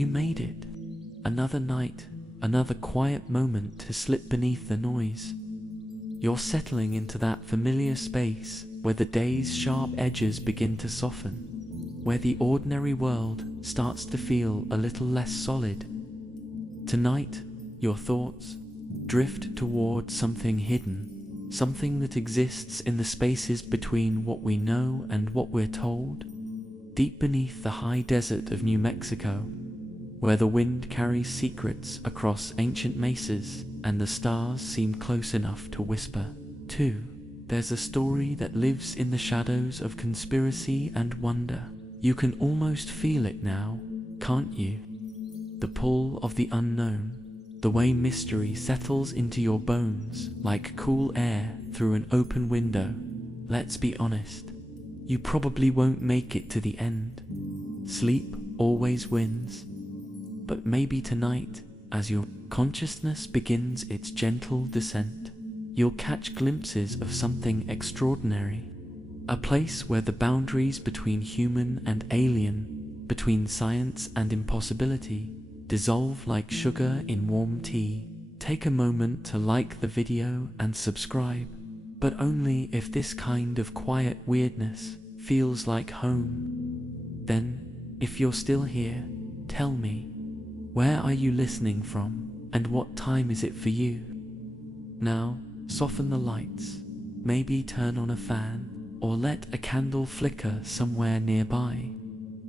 You made it. Another night, another quiet moment to slip beneath the noise. You're settling into that familiar space where the day's sharp edges begin to soften, where the ordinary world starts to feel a little less solid. Tonight, your thoughts drift toward something hidden, something that exists in the spaces between what we know and what we're told, deep beneath the high desert of New Mexico, where the wind carries secrets across ancient mesas and the stars seem close enough to whisper, too. There's a story that lives in the shadows of conspiracy and wonder. You can almost feel it now, can't you? The pull of the unknown, the way mystery settles into your bones like cool air through an open window. Let's be honest, you probably won't make it to the end. Sleep always wins. But maybe tonight, as your consciousness begins its gentle descent, you'll catch glimpses of something extraordinary. A place where the boundaries between human and alien, between science and impossibility, dissolve like sugar in warm tea. Take a moment to like the video and subscribe, but only if this kind of quiet weirdness feels like home. Then, if you're still here, tell me, where are you listening from, and what time is it for you? Now, soften the lights, maybe turn on a fan, or let a candle flicker somewhere nearby,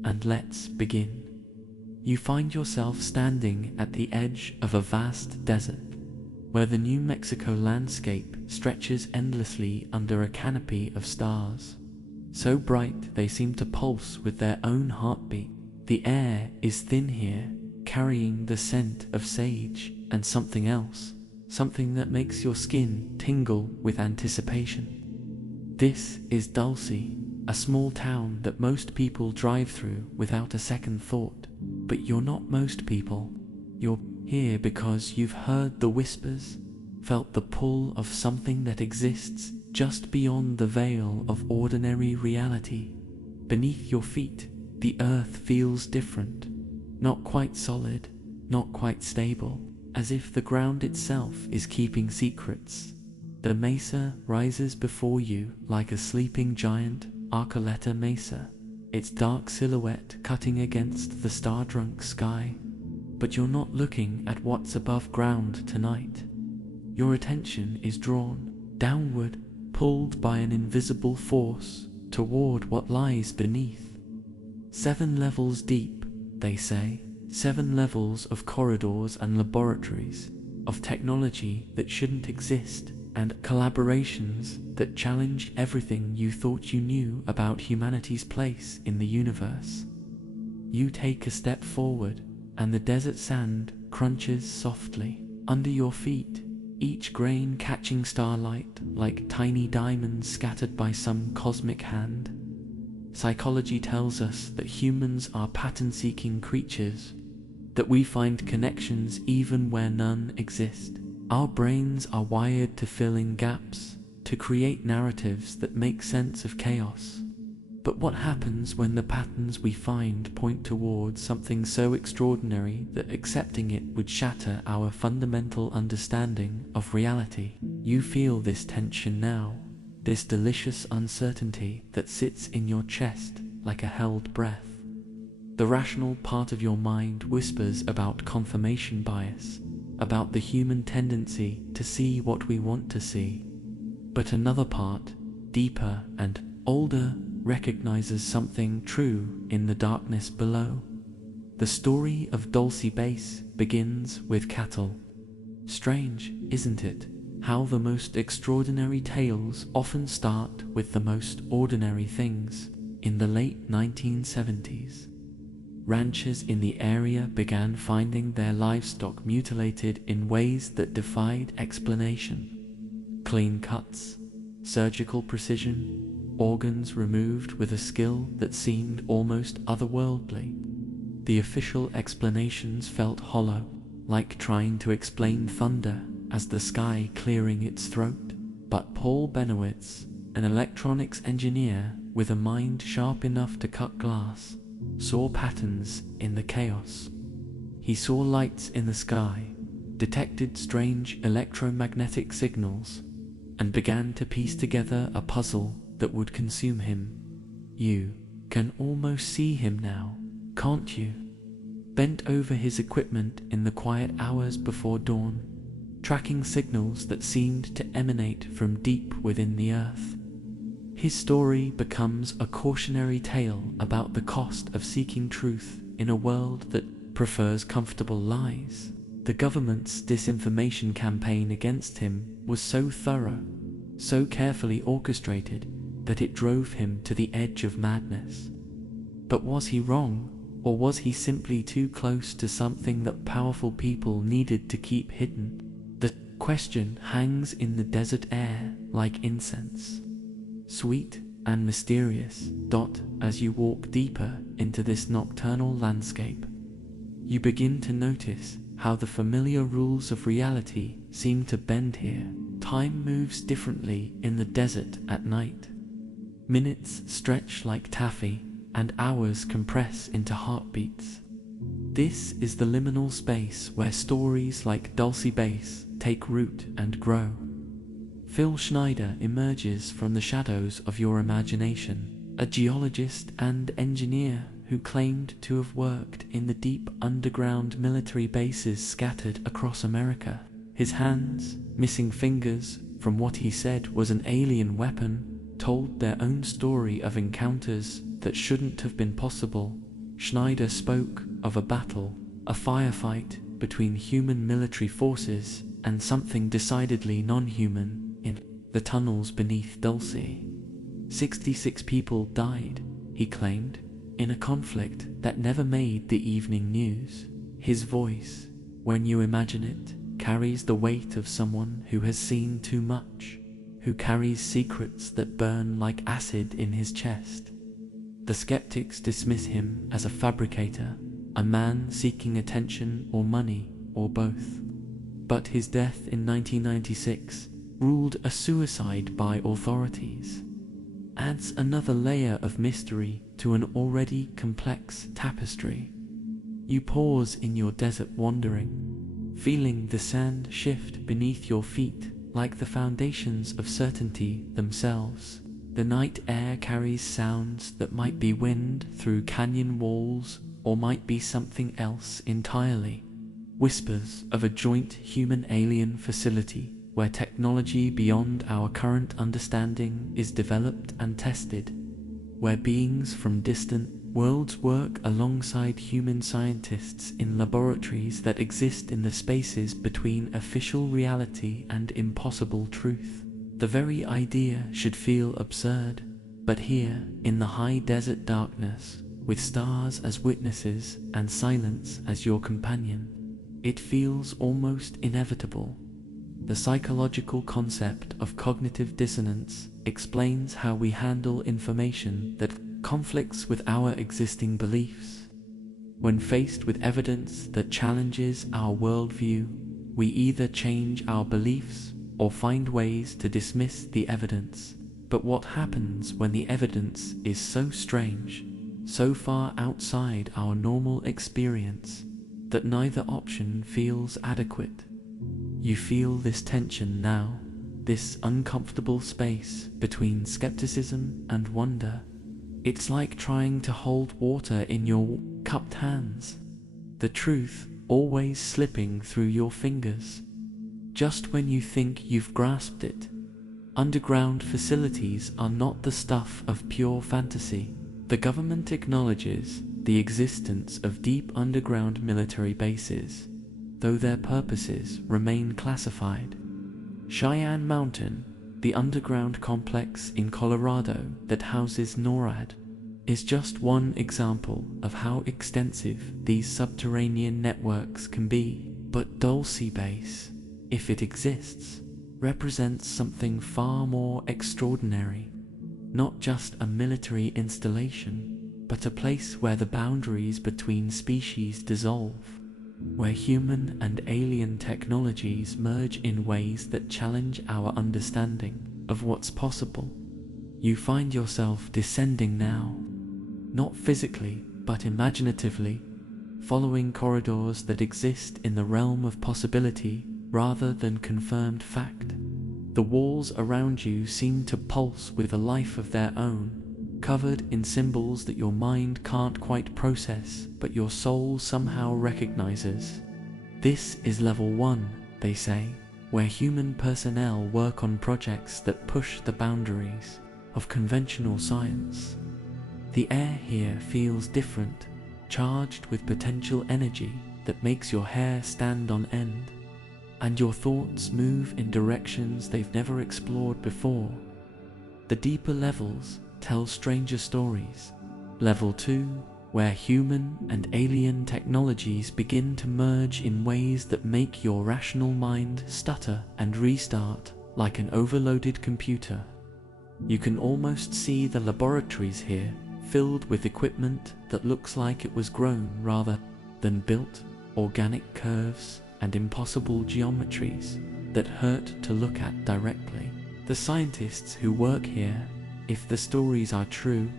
and let's begin. You find yourself standing at the edge of a vast desert, where the New Mexico landscape stretches endlessly under a canopy of stars, so bright they seem to pulse with their own heartbeat. The air is thin here, carrying the scent of sage and something else, something that makes your skin tingle with anticipation. This is Dulce, a small town that most people drive through without a second thought. But you're not most people. You're here because you've heard the whispers, felt the pull of something that exists just beyond the veil of ordinary reality. Beneath your feet, the earth feels different, not quite solid, not quite stable, as if the ground itself is keeping secrets. The mesa rises before you like a sleeping giant, Archuleta Mesa, its dark silhouette cutting against the star-drunk sky. But you're not looking at what's above ground tonight. Your attention is drawn downward, pulled by an invisible force toward what lies beneath. 7 levels deep, they say, 7 levels of corridors and laboratories, of technology that shouldn't exist, and collaborations that challenge everything you thought you knew about humanity's place in the universe. You take a step forward, and the desert sand crunches softly under your feet, each grain catching starlight like tiny diamonds scattered by some cosmic hand. Psychology tells us that humans are pattern-seeking creatures, that we find connections even where none exist. Our brains are wired to fill in gaps, to create narratives that make sense of chaos. But what happens when the patterns we find point towards something so extraordinary that accepting it would shatter our fundamental understanding of reality? You feel this tension now, this delicious uncertainty that sits in your chest like a held breath. The rational part of your mind whispers about confirmation bias, about the human tendency to see what we want to see. But another part, deeper and older, recognizes something true in the darkness below. The story of Dulce Base begins with cattle. Strange, isn't it, how the most extraordinary tales often start with the most ordinary things? In the late 1970s, ranchers in the area began finding their livestock mutilated in ways that defied explanation. Clean cuts, surgical precision, organs removed with a skill that seemed almost otherworldly. The official explanations felt hollow, like trying to explain thunder as the sky clearing its throat. But Paul Benowitz, an electronics engineer with a mind sharp enough to cut glass, saw patterns in the chaos. He saw lights in the sky, detected strange electromagnetic signals, and began to piece together a puzzle that would consume him. You can almost see him now, can't you? Bent over his equipment in the quiet hours before dawn, tracking signals that seemed to emanate from deep within the earth. His story becomes a cautionary tale about the cost of seeking truth in a world that prefers comfortable lies. The government's disinformation campaign against him was so thorough, so carefully orchestrated, that it drove him to the edge of madness. But was he wrong, or was he simply too close to something that powerful people needed to keep hidden? The question hangs in the desert air like incense, sweet and mysterious, as you walk deeper into this nocturnal landscape. You begin to notice how the familiar rules of reality seem to bend here. Time moves differently in the desert at night. Minutes stretch like taffy, and hours compress into heartbeats. This is the liminal space where stories like Dulce Base take root and grow. Phil Schneider emerges from the shadows of your imagination, a geologist and engineer who claimed to have worked in the deep underground military bases scattered across America. His hands, missing fingers from what he said was an alien weapon, told their own story of encounters that shouldn't have been possible. Schneider spoke of a battle, a firefight between human military forces and something decidedly non-human in the tunnels beneath Dulce. 66 people died, he claimed, in a conflict that never made the evening news. His voice, when you imagine it, carries the weight of someone who has seen too much, who carries secrets that burn like acid in his chest. The skeptics dismiss him as a fabricator, a man seeking attention or money, or both. But his death in 1996, ruled a suicide by authorities, adds another layer of mystery to an already complex tapestry. You pause in your desert wandering, feeling the sand shift beneath your feet like the foundations of certainty themselves. The night air carries sounds that might be wind through canyon walls or might be something else entirely. Whispers of a joint human-alien facility where technology beyond our current understanding is developed and tested, where beings from distant worlds work alongside human scientists in laboratories that exist in the spaces between official reality and impossible truth. The very idea should feel absurd, but here, in the high desert darkness, with stars as witnesses and silence as your companion, it feels almost inevitable. The psychological concept of cognitive dissonance explains how we handle information that conflicts with our existing beliefs. When faced with evidence that challenges our worldview, we either change our beliefs or find ways to dismiss the evidence. But what happens when the evidence is so strange, so far outside our normal experience, that neither option feels adequate? You feel this tension now, this uncomfortable space between skepticism and wonder. It's like trying to hold water in your cupped hands, the truth always slipping through your fingers. Just when you think you've grasped it, underground facilities are not the stuff of pure fantasy. The government acknowledges the existence of deep underground military bases, though their purposes remain classified. Cheyenne Mountain, the underground complex in Colorado that houses NORAD, is just one example of how extensive these subterranean networks can be. But Dulce Base, if it exists, represents something far more extraordinary. Not just a military installation, but a place where the boundaries between species dissolve, where human and alien technologies merge in ways that challenge our understanding of what's possible. You find yourself descending now, not physically but imaginatively, following corridors that exist in the realm of possibility rather than confirmed fact. The walls around you seem to pulse with a life of their own, covered in symbols that your mind can't quite process, but your soul somehow recognizes. This is level 1, they say, where human personnel work on projects that push the boundaries of conventional science. The air here feels different, charged with potential energy that makes your hair stand on end, and your thoughts move in directions they've never explored before. The deeper levels tell stranger stories. Level 2, where human and alien technologies begin to merge in ways that make your rational mind stutter and restart like an overloaded computer. You can almost see the laboratories here, filled with equipment that looks like it was grown rather than built, organic curves and impossible geometries that hurt to look at directly. The scientists who work here, if the stories are true,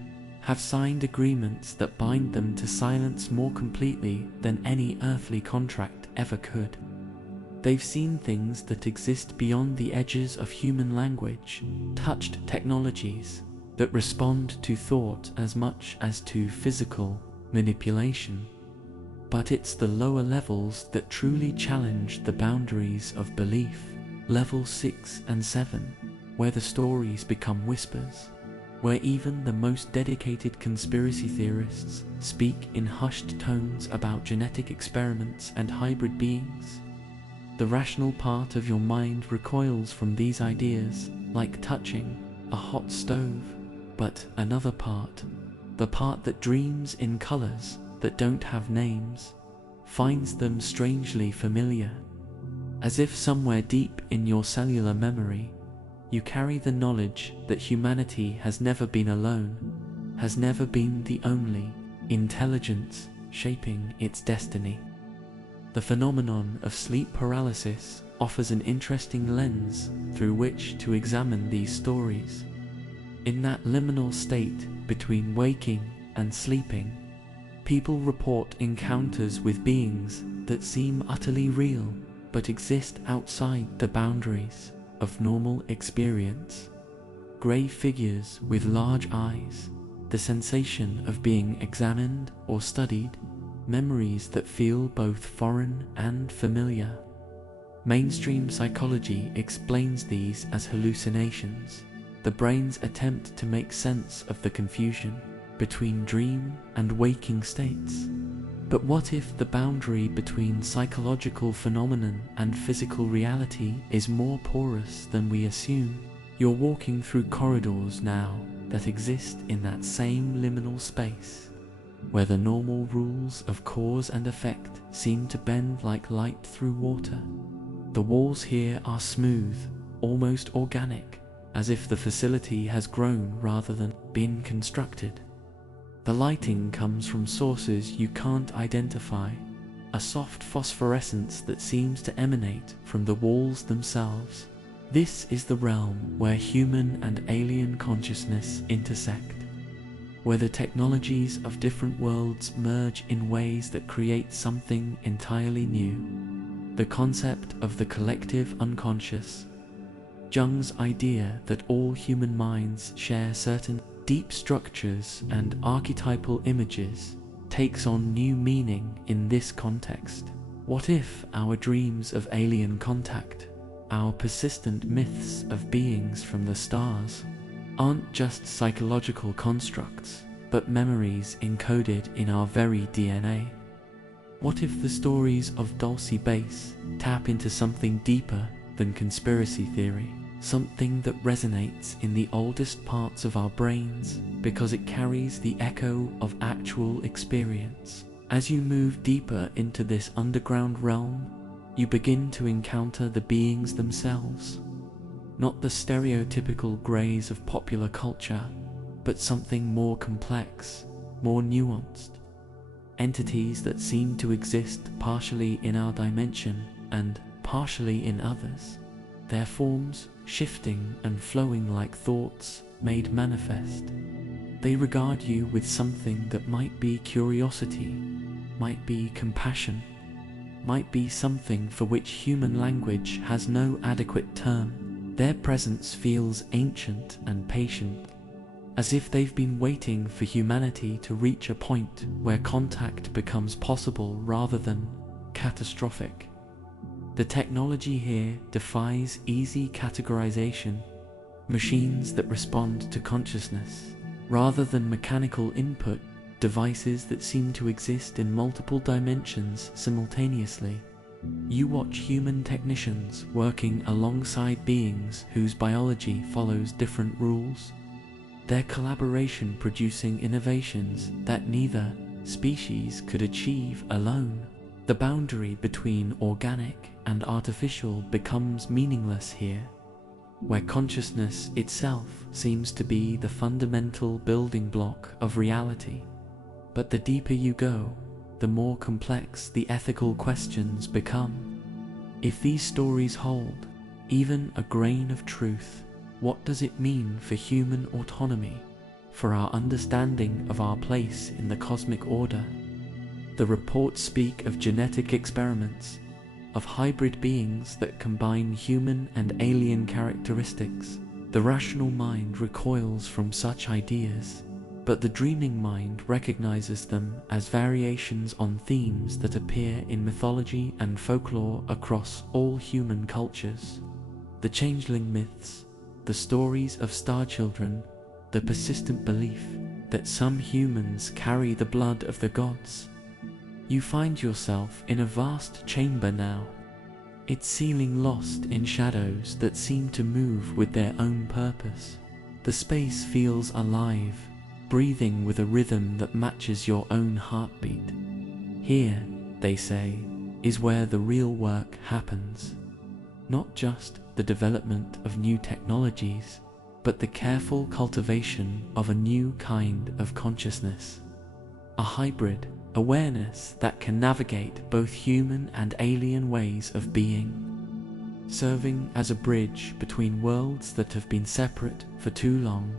have signed agreements that bind them to silence more completely than any earthly contract ever could. They've seen things that exist beyond the edges of human language, touched technologies that respond to thought as much as to physical manipulation. But it's the lower levels that truly challenge the boundaries of belief. Level 6 and 7, where the stories become whispers, where even the most dedicated conspiracy theorists speak in hushed tones about genetic experiments and hybrid beings. The rational part of your mind recoils from these ideas like touching a hot stove, but another part, the part that dreams in colors that don't have names, finds them strangely familiar. As if somewhere deep in your cellular memory, you carry the knowledge that humanity has never been alone, has never been the only intelligence shaping its destiny. The phenomenon of sleep paralysis offers an interesting lens through which to examine these stories. In that liminal state between waking and sleeping, people report encounters with beings that seem utterly real but exist outside the boundaries of normal experience. Grey figures with large eyes, the sensation of being examined or studied, memories that feel both foreign and familiar. Mainstream psychology explains these as hallucinations, the brain's attempt to make sense of the confusion between dream and waking states. But what if the boundary between psychological phenomenon and physical reality is more porous than we assume? You're walking through corridors now that exist in that same liminal space, where the normal rules of cause and effect seem to bend like light through water. The walls here are smooth, almost organic, as if the facility has grown rather than been constructed. The lighting comes from sources you can't identify, a soft phosphorescence that seems to emanate from the walls themselves. This is the realm where human and alien consciousness intersect, where the technologies of different worlds merge in ways that create something entirely new. The concept of the collective unconscious, Jung's idea that all human minds share certain deep structures and archetypal images, takes on new meaning in this context. What if our dreams of alien contact, our persistent myths of beings from the stars, aren't just psychological constructs, but memories encoded in our very DNA? What if the stories of Dulce Base tap into something deeper than conspiracy theory? Something that resonates in the oldest parts of our brains because it carries the echo of actual experience. As you move deeper into this underground realm, you begin to encounter the beings themselves. Not the stereotypical greys of popular culture, but something more complex, more nuanced. Entities that seem to exist partially in our dimension and partially in others. Their forms shifting and flowing like thoughts made manifest. They regard you with something that might be curiosity, might be compassion, might be something for which human language has no adequate term. Their presence feels ancient and patient, as if they've been waiting for humanity to reach a point where contact becomes possible rather than catastrophic. The technology here defies easy categorization, machines that respond to consciousness, rather than mechanical input, devices that seem to exist in multiple dimensions simultaneously. You watch human technicians working alongside beings whose biology follows different rules, their collaboration producing innovations that neither species could achieve alone. The boundary between organic and artificial becomes meaningless here, where consciousness itself seems to be the fundamental building block of reality. But the deeper you go, the more complex the ethical questions become. If these stories hold even a grain of truth, what does it mean for human autonomy, for our understanding of our place in the cosmic order? The reports speak of genetic experiments, of hybrid beings that combine human and alien characteristics. The rational mind recoils from such ideas, but the dreaming mind recognizes them as variations on themes that appear in mythology and folklore across all human cultures. The changeling myths, the stories of star children, the persistent belief that some humans carry the blood of the gods. You find yourself in a vast chamber now, its ceiling lost in shadows that seem to move with their own purpose. The space feels alive, breathing with a rhythm that matches your own heartbeat. Here, they say, is where the real work happens. Not just the development of new technologies, but the careful cultivation of a new kind of consciousness. A hybrid awareness that can navigate both human and alien ways of being, serving as a bridge between worlds that have been separate for too long.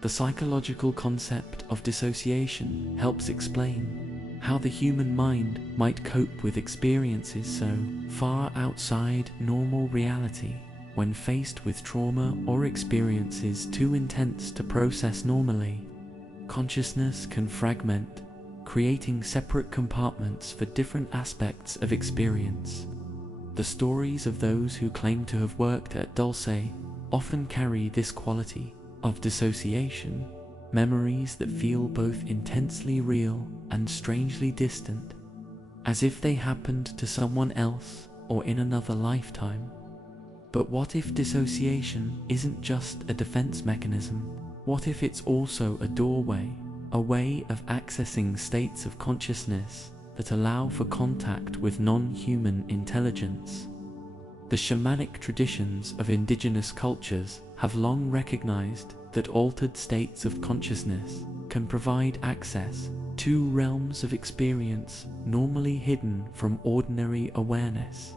The psychological concept of dissociation helps explain how the human mind might cope with experiences so far outside normal reality when faced with trauma or experiences too intense to process normally. Consciousness can fragment, creating separate compartments for different aspects of experience. The stories of those who claim to have worked at Dulce often carry this quality of dissociation, memories that feel both intensely real and strangely distant, as if they happened to someone else or in another lifetime. But what if dissociation isn't just a defense mechanism? What if it's also a doorway, a way of accessing states of consciousness that allow for contact with non-human intelligence? The shamanic traditions of indigenous cultures have long recognized that altered states of consciousness can provide access to realms of experience normally hidden from ordinary awareness.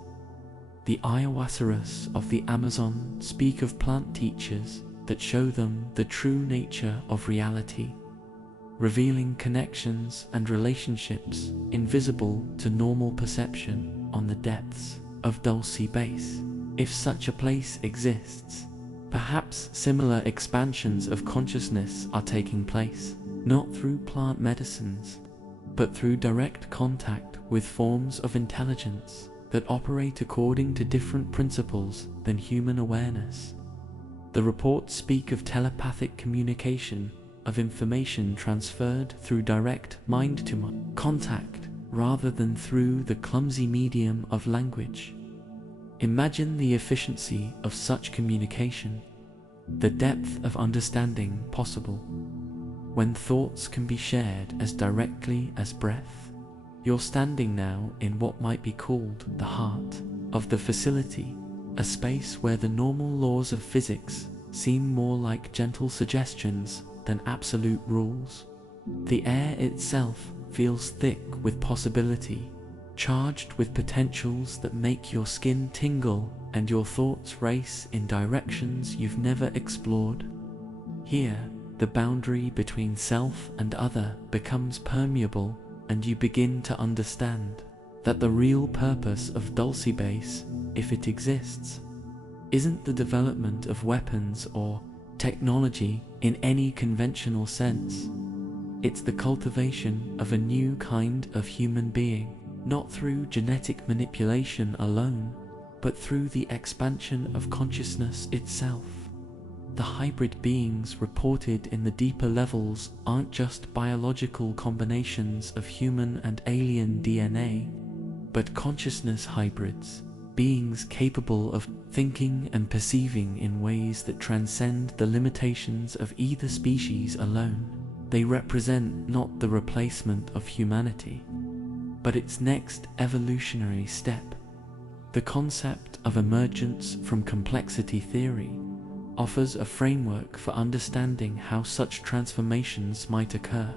The ayahuascaras of the Amazon speak of plant teachers that show them the true nature of reality, revealing connections and relationships invisible to normal perception on the depths of Dulce Base. If such a place exists, perhaps similar expansions of consciousness are taking place, not through plant medicines, but through direct contact with forms of intelligence that operate according to different principles than human awareness. The reports speak of telepathic communication, of information transferred through direct mind-to-mind contact rather than through the clumsy medium of language. Imagine the efficiency of such communication, the depth of understanding possible, when thoughts can be shared as directly as breath. You're standing now in what might be called the heart of the facility, a space where the normal laws of physics seem more like gentle suggestions than absolute rules. The air itself feels thick with possibility, charged with potentials that make your skin tingle and your thoughts race in directions you've never explored. Here, the boundary between self and other becomes permeable, and you begin to understand that the real purpose of Dulce Base, if it exists, isn't the development of weapons or technology in any conventional sense. It's the cultivation of a new kind of human being, not through genetic manipulation alone, but through the expansion of consciousness itself. The hybrid beings reported in the deeper levels aren't just biological combinations of human and alien DNA, but consciousness hybrids, beings capable of thinking and perceiving in ways that transcend the limitations of either species alone. They represent not the replacement of humanity, but its next evolutionary step. The concept of emergence from complexity theory offers a framework for understanding how such transformations might occur.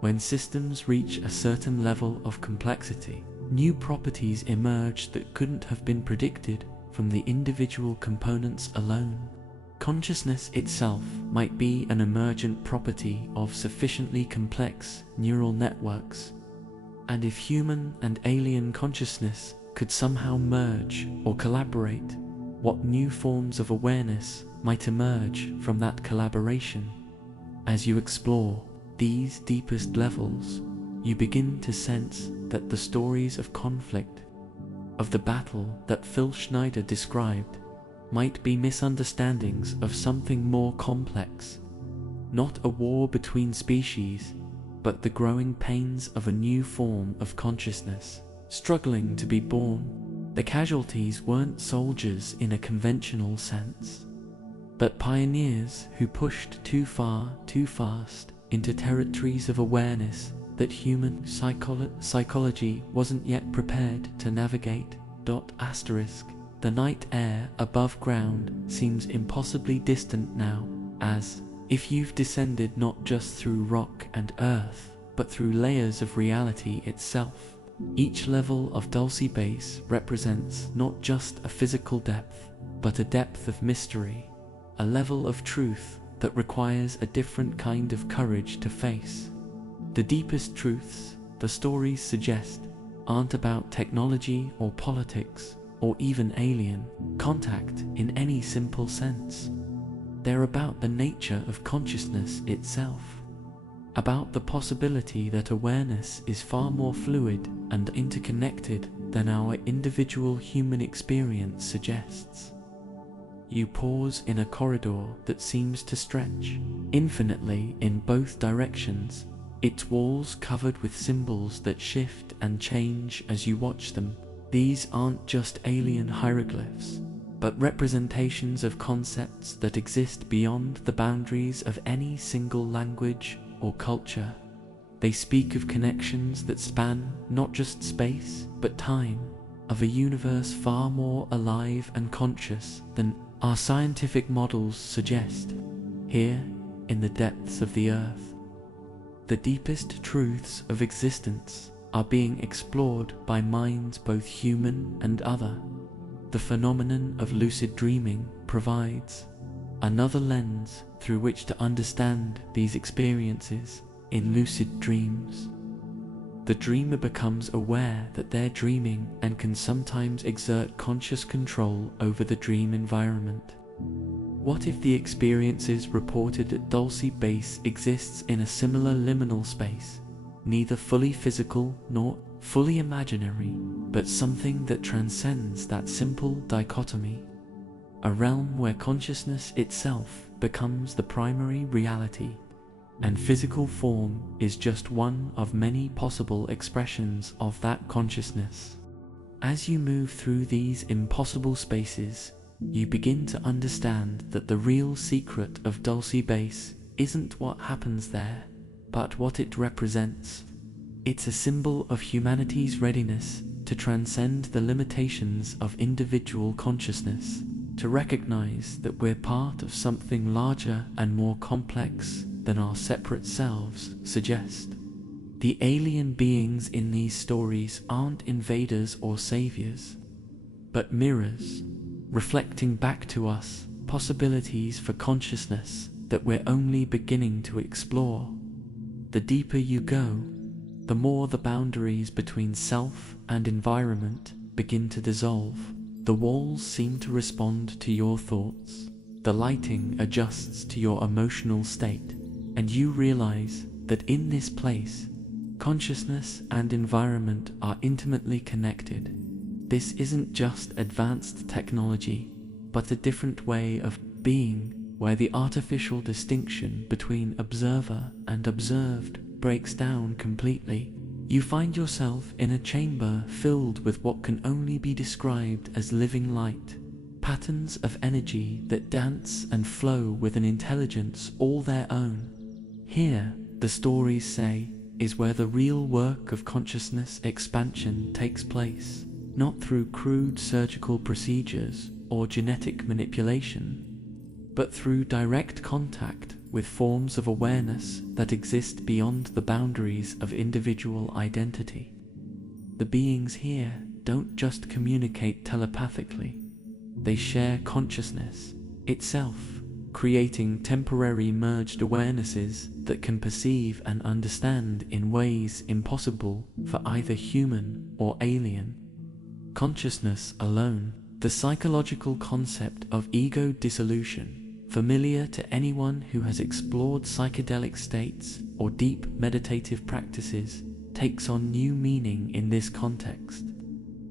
When systems reach a certain level of complexity, new properties emerge that couldn't have been predicted from the individual components alone. Consciousness itself might be an emergent property of sufficiently complex neural networks, and if human and alien consciousness could somehow merge or collaborate, what new forms of awareness might emerge from that collaboration? As you explore these deepest levels, you begin to sense that the stories of conflict, of the battle that Phil Schneider described, might be misunderstandings of something more complex. Not a war between species, but the growing pains of a new form of consciousness, struggling to be born. The casualties weren't soldiers in a conventional sense, but pioneers who pushed too far, too fast, into territories of awareness that human psychology wasn't yet prepared to navigate. The night air above ground seems impossibly distant now, as if you've descended not just through rock and earth, but through layers of reality itself. Each level of Dulce Base represents not just a physical depth, but a depth of mystery, a level of truth that requires a different kind of courage to face. The deepest truths, the stories suggest, aren't about technology or politics, or even alien contact in any simple sense. They're about the nature of consciousness itself, about the possibility that awareness is far more fluid and interconnected than our individual human experience suggests. You pause in a corridor that seems to stretch infinitely in both directions, its walls covered with symbols that shift and change as you watch them. These aren't just alien hieroglyphs, but representations of concepts that exist beyond the boundaries of any single language or culture. They speak of connections that span not just space, but time, of a universe far more alive and conscious than our scientific models suggest. Here, in the depths of the earth, the deepest truths of existence are being explored by minds both human and other. The phenomenon of lucid dreaming provides another lens through which to understand these experiences. In lucid dreams, the dreamer becomes aware that they're dreaming and can sometimes exert conscious control over the dream environment. What if the experiences reported at Dulce Base exists in a similar liminal space, neither fully physical nor fully imaginary, but something that transcends that simple dichotomy? A realm where consciousness itself becomes the primary reality, and physical form is just one of many possible expressions of that consciousness. As you move through these impossible spaces, you begin to understand that the real secret of Dulce Base isn't what happens there, but what it represents. It's a symbol of humanity's readiness to transcend the limitations of individual consciousness, to recognize that we're part of something larger and more complex than our separate selves suggest. The alien beings in these stories aren't invaders or saviors, but mirrors, reflecting back to us possibilities for consciousness that we're only beginning to explore. The deeper you go, the more the boundaries between self and environment begin to dissolve. The walls seem to respond to your thoughts, the lighting adjusts to your emotional state, and you realize that in this place, consciousness and environment are intimately connected. This isn't just advanced technology, but a different way of being, where the artificial distinction between observer and observed breaks down completely. You find yourself in a chamber filled with what can only be described as living light, patterns of energy that dance and flow with an intelligence all their own. Here, the stories say, is where the real work of consciousness expansion takes place, not through crude surgical procedures or genetic manipulation, but through direct contact with forms of awareness that exist beyond the boundaries of individual identity. The beings here don't just communicate telepathically, they share consciousness itself, creating temporary merged awarenesses that can perceive and understand in ways impossible for either human or alien. Consciousness alone, the psychological concept of ego dissolution, familiar to anyone who has explored psychedelic states or deep meditative practices, takes on new meaning in this context.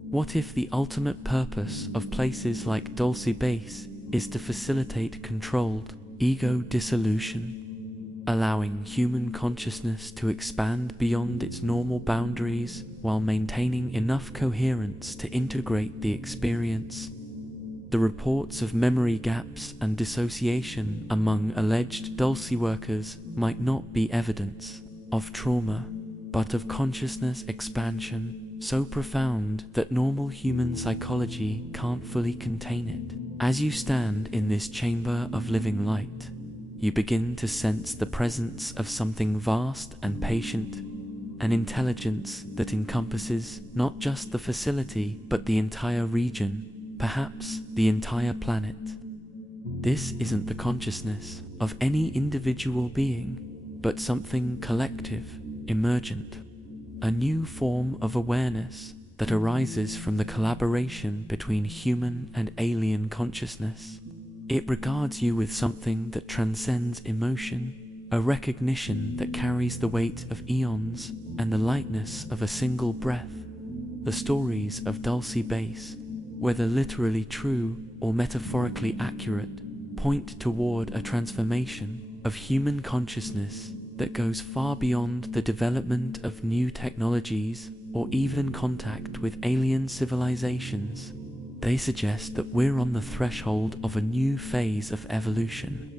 What if the ultimate purpose of places like Dulce Base is to facilitate controlled ego dissolution, allowing human consciousness to expand beyond its normal boundaries while maintaining enough coherence to integrate the experience? The reports of memory gaps and dissociation among alleged Dulce workers might not be evidence of trauma, but of consciousness expansion so profound that normal human psychology can't fully contain it. As you stand in this chamber of living light, you begin to sense the presence of something vast and patient, an intelligence that encompasses not just the facility but the entire region, perhaps the entire planet. This isn't the consciousness of any individual being, but something collective, emergent, a new form of awareness that arises from the collaboration between human and alien consciousness. It regards you with something that transcends emotion, a recognition that carries the weight of eons and the lightness of a single breath. The stories of Dulce Base, whether literally true or metaphorically accurate, point toward a transformation of human consciousness that goes far beyond the development of new technologies or even contact with alien civilizations. They suggest that we're on the threshold of a new phase of evolution,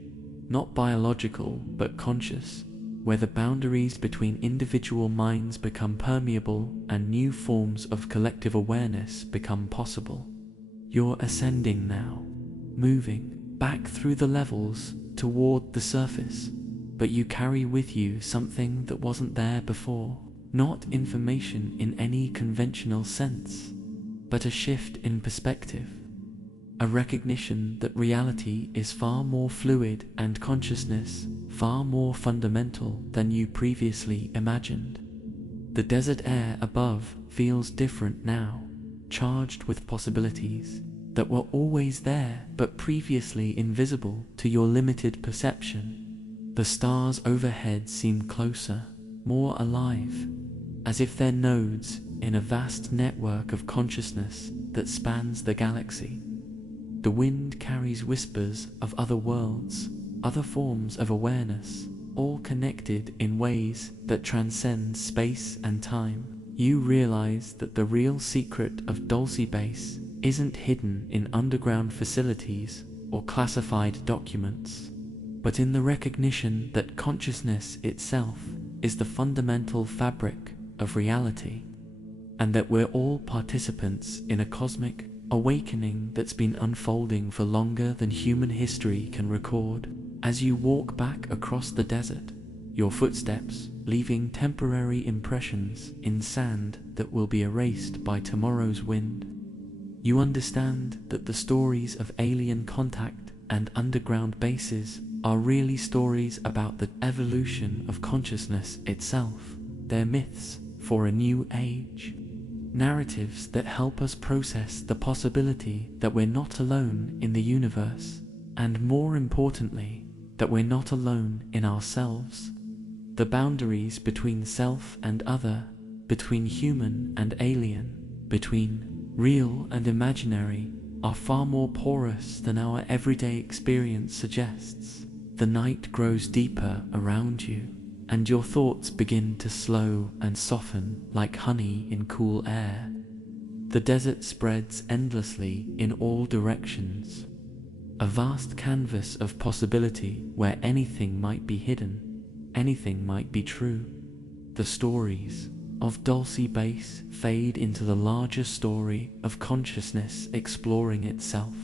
not biological but conscious, where the boundaries between individual minds become permeable and new forms of collective awareness become possible. You're ascending now, moving back through the levels toward the surface, but you carry with you something that wasn't there before. Not information in any conventional sense, but a shift in perspective, a recognition that reality is far more fluid and consciousness far more fundamental than you previously imagined. The desert air above feels different now, charged with possibilities that were always there but previously invisible to your limited perception. The stars overhead seem closer, more alive, as if they're nodes in a vast network of consciousness that spans the galaxy. The wind carries whispers of other worlds, other forms of awareness, all connected in ways that transcend space and time. You realize that the real secret of Dulce Base isn't hidden in underground facilities or classified documents, but in the recognition that consciousness itself is the fundamental fabric of reality, and that we're all participants in a cosmic awakening that's been unfolding for longer than human history can record. As you walk back across the desert, your footsteps leaving temporary impressions in sand that will be erased by tomorrow's wind, you understand that the stories of alien contact and underground bases are really stories about the evolution of consciousness itself. They're myths, for a new age. Narratives that help us process the possibility that we're not alone in the universe, and more importantly, that we're not alone in ourselves. The boundaries between self and other, between human and alien, between real and imaginary, are far more porous than our everyday experience suggests. The night grows deeper around you, and your thoughts begin to slow and soften like honey in cool air. The desert spreads endlessly in all directions, a vast canvas of possibility where anything might be hidden, anything might be true. The stories of Dulce Base fade into the larger story of consciousness exploring itself,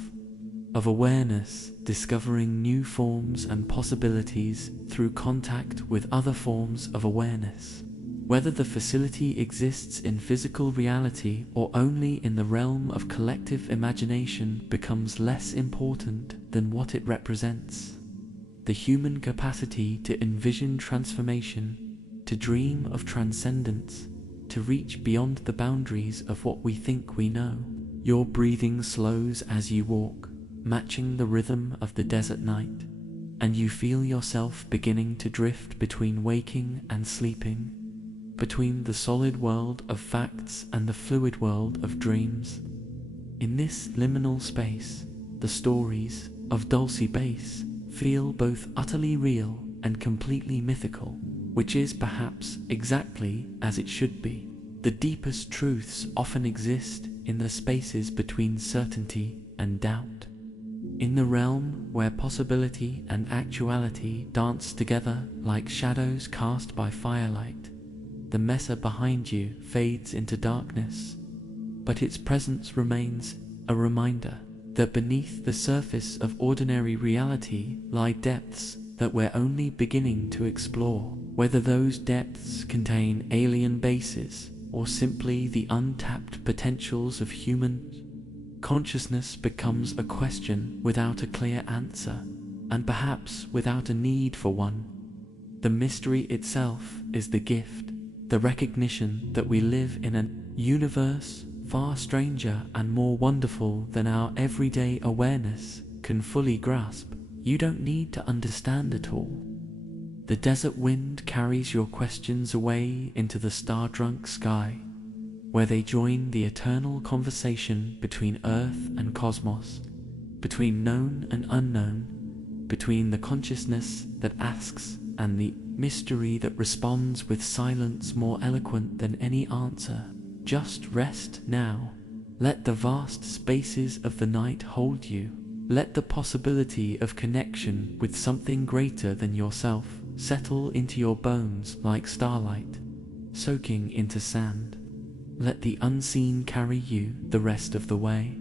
of awareness discovering new forms and possibilities through contact with other forms of awareness. Whether the facility exists in physical reality or only in the realm of collective imagination becomes less important than what it represents. The human capacity to envision transformation, to dream of transcendence, to reach beyond the boundaries of what we think we know. Your breathing slows as you walk, matching the rhythm of the desert night, and you feel yourself beginning to drift between waking and sleeping, between the solid world of facts and the fluid world of dreams. In this liminal space, the stories of Dulce Base feel both utterly real and completely mythical, which is perhaps exactly as it should be. The deepest truths often exist in the spaces between certainty and doubt, in the realm where possibility and actuality dance together like shadows cast by firelight. The mesa behind you fades into darkness, but its presence remains a reminder that beneath the surface of ordinary reality lie depths that we're only beginning to explore. Whether those depths contain alien bases or simply the untapped potentials of human consciousness becomes a question without a clear answer, and perhaps without a need for one. The mystery itself is the gift, the recognition that we live in a universe far stranger and more wonderful than our everyday awareness can fully grasp. You don't need to understand it all. The desert wind carries your questions away into the star-drunk sky, where they join the eternal conversation between Earth and cosmos, between known and unknown, between the consciousness that asks and the mystery that responds with silence more eloquent than any answer. Just rest now. Let the vast spaces of the night hold you. Let the possibility of connection with something greater than yourself settle into your bones like starlight, soaking into sand. Let the unseen carry you the rest of the way.